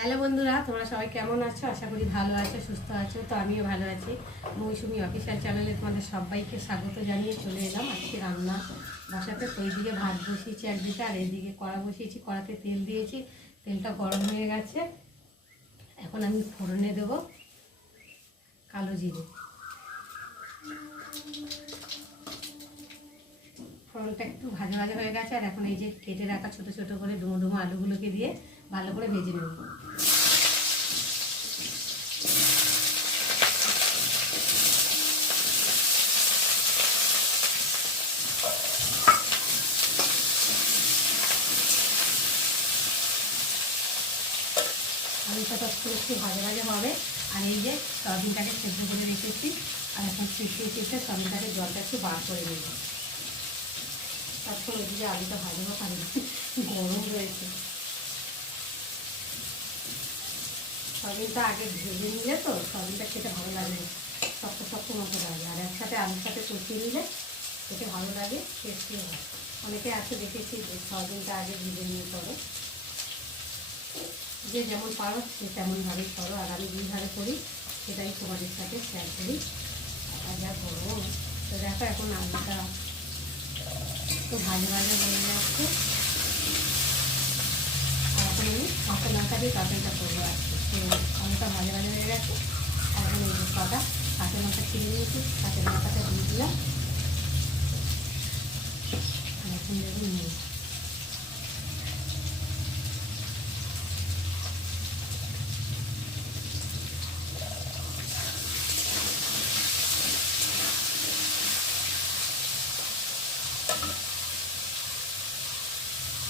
Hello বন্ধুরা, তোমরা সবাই কেমন আছো? আশা করি ভালো আছো, সুস্থ আছো। তো আমিও ভালো আছি। মৌসুমি অফিসিয়াল চ্যানেলে তোমাদের সবাইকে স্বাগত জানিয়ে চলে এলাম আজকে রান্না বসাতে। তো এইদিকে ভাত বসিয়েছি একদিকে, আর এইদিকে কড়া বসিয়েছি। কড়াতে তেল দিয়েছি, তেলটা গরম হয়ে গেছে। এখন আমি ফোড়নে দেবো কালো জিরে। ফোড়নটা একটু ভাজা ভাজা হয়ে গেছে, আর এখন এই যে কেটে রাখা ছোটো ছোটো করে ডুমো ডুমো আলুগুলোকে দিয়ে ভালো করে ভেজে নেব। আলুটা তখন একটু ভাজা ভাজা হবে। আর এই যে সয়াবিনটাকে সেদ্ধ করে রেখেছি, আর এখন শিখিয়ে শিখে সয়াবিনটাকে জলটা একটু বার করে নেব। তারপর ওইদিকে আলুটা ভাজা পারি গরম রয়েছে। সয়াবিনটা আগে ভেজে নিলে তো সয়াবিনটা খেতে ভালো লাগে, শক্ত শক্ত মতো লাগে। আর একসাথে আলুর সাথে কষিয়ে নিলে খেতে ভালো লাগে, টেস্টিও হয়। অনেকে আছে দেখেছি যে সয়াবিনটা আগে ভেজে নিয়ে করো। যে যেমন পারো সে তেমনভাবেই করো, আর আমি যেইভাবে করি সেটাই তোমাদের সাথে শেয়ার করি। আর যা গরম, তো দেখো এখন আলুটা একটু ভাজা ভাজা হয়ে যাচ্ছে। আর এখন আমি কাঁচা লঙ্কা দিয়ে তরকারিটা করবো আজকে। তো আলুটা ভাজা ভাজা হয়ে গেছে, আর এখন এই যে কটা কাঁচা লঙ্কা ছিঁড়ে নিয়েছি, কাঁচা লঙ্কাটা দিয়ে দিলাম। আর এখন দেখুন নিয়ে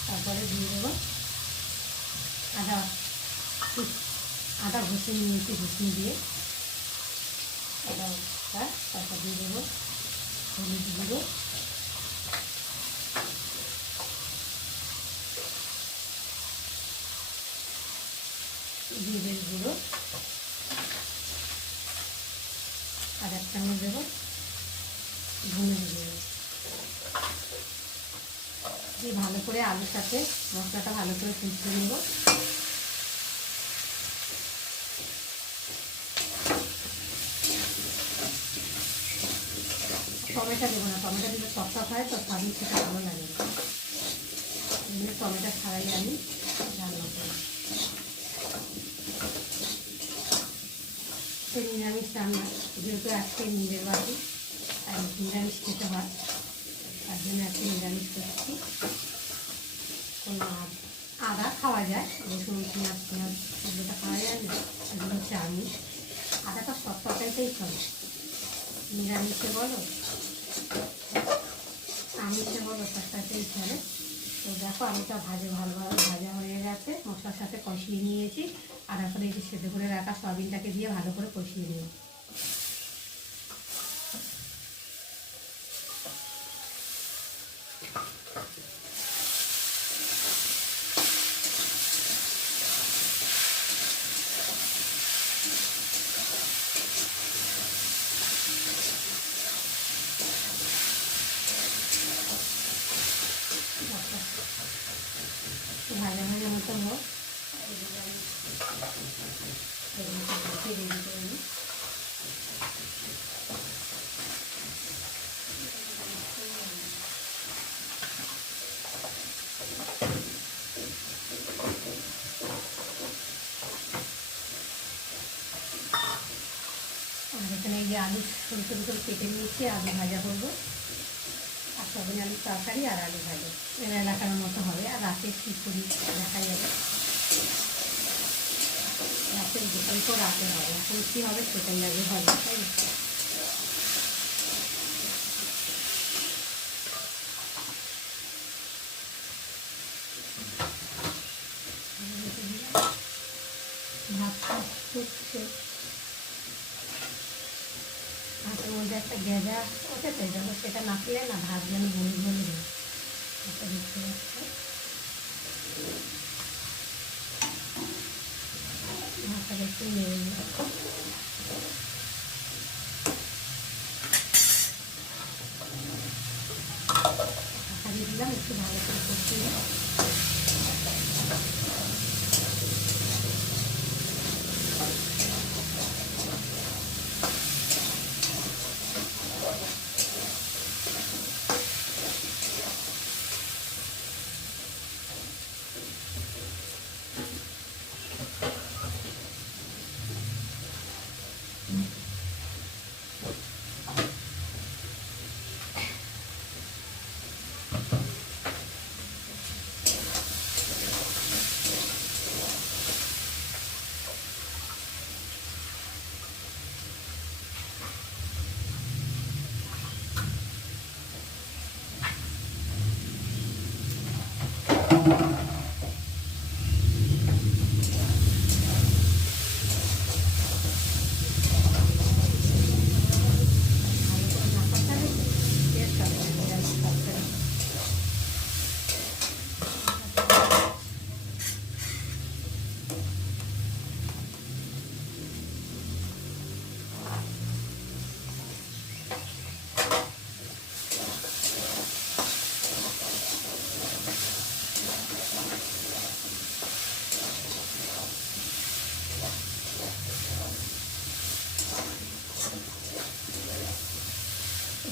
তারপরে দিয়ে দেবো আদা। আদা ঘষে নিয়েছি, ঘষে দিয়ে আদাটা। তারপর দিয়ে দেবো হলুদ গুঁড়ো, জিরের গুঁড়ো, আর এক চামচ দেবো ধনের গুঁড়ো দিয়ে ভালো করে আলুর সাথে মশলাটা ভালো করে কষিয়ে নেব। টমেটো দেবো না, টমেটো দিলে টক টক হয়, তো স্বাদই খেতে ভালো লাগে না। এমনি টমেটো ছাড়াই আমি রান্না করি। সে নিরামিষ রান্না, যেহেতু আজকে নিজের বাড়ি আর নিরামিষ খেতে হয়, তার জন্য আজকে নিরামিষ করছি। কোনো আদা খাওয়া যায়, রসুন পেঁয়াজ পেঁয়াজ সবজিটা খাওয়া যায় না, এগুলো হচ্ছে আমিষ। আদাটা সব তরকারিতেই চলে, নিরামিষে বলো আমিষে বলো সবটাতেই চলে। তো দেখো আলুটা ভালোভাবে ভাজা হয়ে গেছে, মশলার সাথে কষিয়ে নিয়েছি। আর এখন এই যে সেদ্ধ করে রাখা সয়াবিনটাকে দিয়ে ভালো করে কষিয়ে নিই। ভাজা ভাজা মতো হোক, রেডি করে নিই। আর এখানে এই যে আলু ছোটো ছোটো করে কেটে নিয়েছি, আলু ভাজা করবো। আর সবিন আলুর তরকারি আর আলু ভাজা এবার এলাকার মতো হবে। আর রাতে কী করি দেখা যাবে, রাতের বিকল্প রাতে হবে। এখন কী হবে সেটাই আগে হবে, তাই না? ভাতটা ফুটছে, ভাতের মধ্যে একটা গেজা ওঠেছে, যখন সেটা না পেলে না ভাত যেন বমি বমি দেয়। একটা দেখতে পাচ্ছে ভাতটা একটু নেড়ে নিয়ে ঢাকা দিয়ে দিলাম, একটু ভালো করে কষিয়ে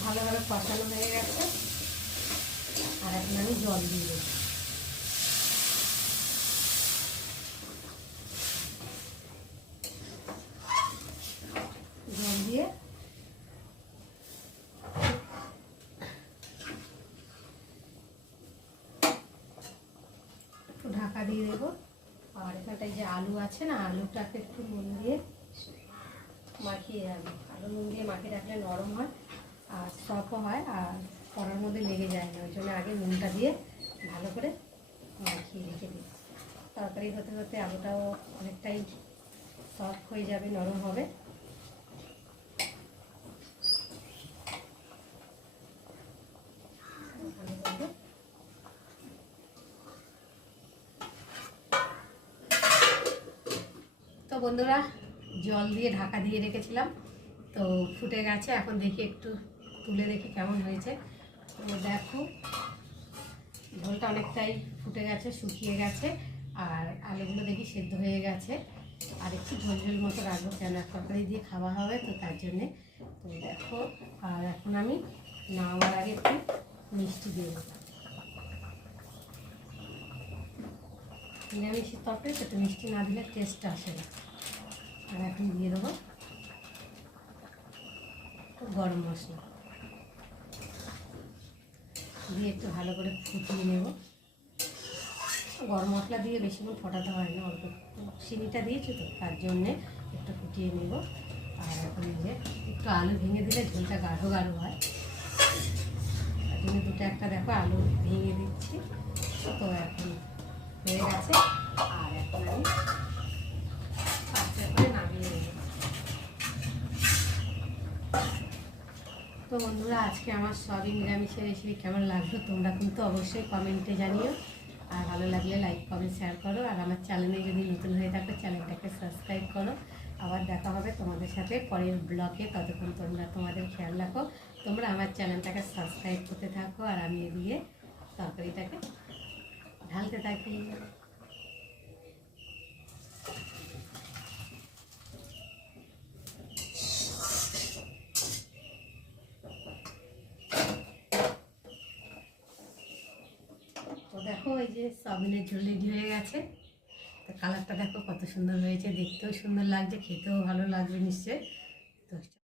ভালোভাবে কষানো হয়ে গেছে, আর এখন আমি জল দিয়ে দেবো। জল দিয়ে একটু ঢাকা দিয়ে দেবো। আর এখানটায় যে আলু আছে না, আলুটাকে একটু নুন দিয়ে মাখিয়ে যাবে। আলু নুন দিয়ে মাখিয়ে রাখলে নরম হয় আর সফটও হয়, আর কড়ার মধ্যে লেগে যায় না। ওই জন্য আগে নুনটা দিয়ে ভালো করে মাখিয়ে রেখে দিই। তরকারি হতে হতে আলুটাও অনেকটাই সফট হয়ে যাবে, নরম হবে। তো বন্ধুরা, জল দিয়ে ঢাকা দিয়ে রেখেছিলাম, তো ফুটে গেছে। এখন দেখি, একটু তুলে দেখি কেমন হয়েছে। তো দেখো, ঝোলটা অনেকটাই ফুটে গেছে, শুকিয়ে গেছে, আর আলুগুলো দেখি সেদ্ধ হয়ে গেছে। আর একটু ঝোল ঝোল মতো রাখবো, কেন তরকারি দিয়ে খাওয়া হবে তো, তার জন্যে। তো দেখো, আর এখন আমি নামার আগে একটু মিষ্টি দিয়ে দেবো। নিরামিষের তরকারি তো একটু মিষ্টি না দিলে টেস্টটা আসে না। আর এখন দিয়ে দেবো গরম মশলা, দিয়ে একটু ভালো করে ফুটিয়ে নেব। গরম মশলা দিয়ে বেশিক্ষণ ফোটাতে হয় না, অল্প একটু চিনিটা দিয়েছি তো, তার জন্যে একটু ফুটিয়ে নেব। আর এখন যে একটু আলু ভেঙে দিলে ঝোলটা গাঢ় গাঢ় হয়, তার জন্য দুটো একটা দেখো আলু ভেঙে দিচ্ছি। তো এখন হয়ে গেছে, আর এখন আমি পাত্রে করে নামিয়ে নেব। তো বন্ধুরা, আজকে আমার সবই নিরামিষের রেসিপি কেমন লাগলো তোমরা কিন্তু অবশ্যই কমেন্টে জানিও। আর ভালো লাগলে লাইক কমেন্ট শেয়ার করো। আর আমার চ্যানেলে যদি নতুন হয়ে থাকো, চ্যানেলটাকে সাবস্ক্রাইব করো। আবার দেখা হবে তোমাদের সাথে পরের ব্লগে। ততক্ষণ তোমরা তোমাদের খেয়াল রাখো, তোমরা আমার চ্যানেলটাকে সাবস্ক্রাইব করতে থাকো, আর আমি এদিকে তরকারিটাকে ঢালতে থাকি। তো দেখো, এই যে সয়াবিনের ঝোল রেডি হয়ে গেছে। তো কালারটা দেখো কত সুন্দর হয়েছে, দেখতেও সুন্দর লাগছে, খেতেও ভালো লাগবে নিশ্চয়ই। তো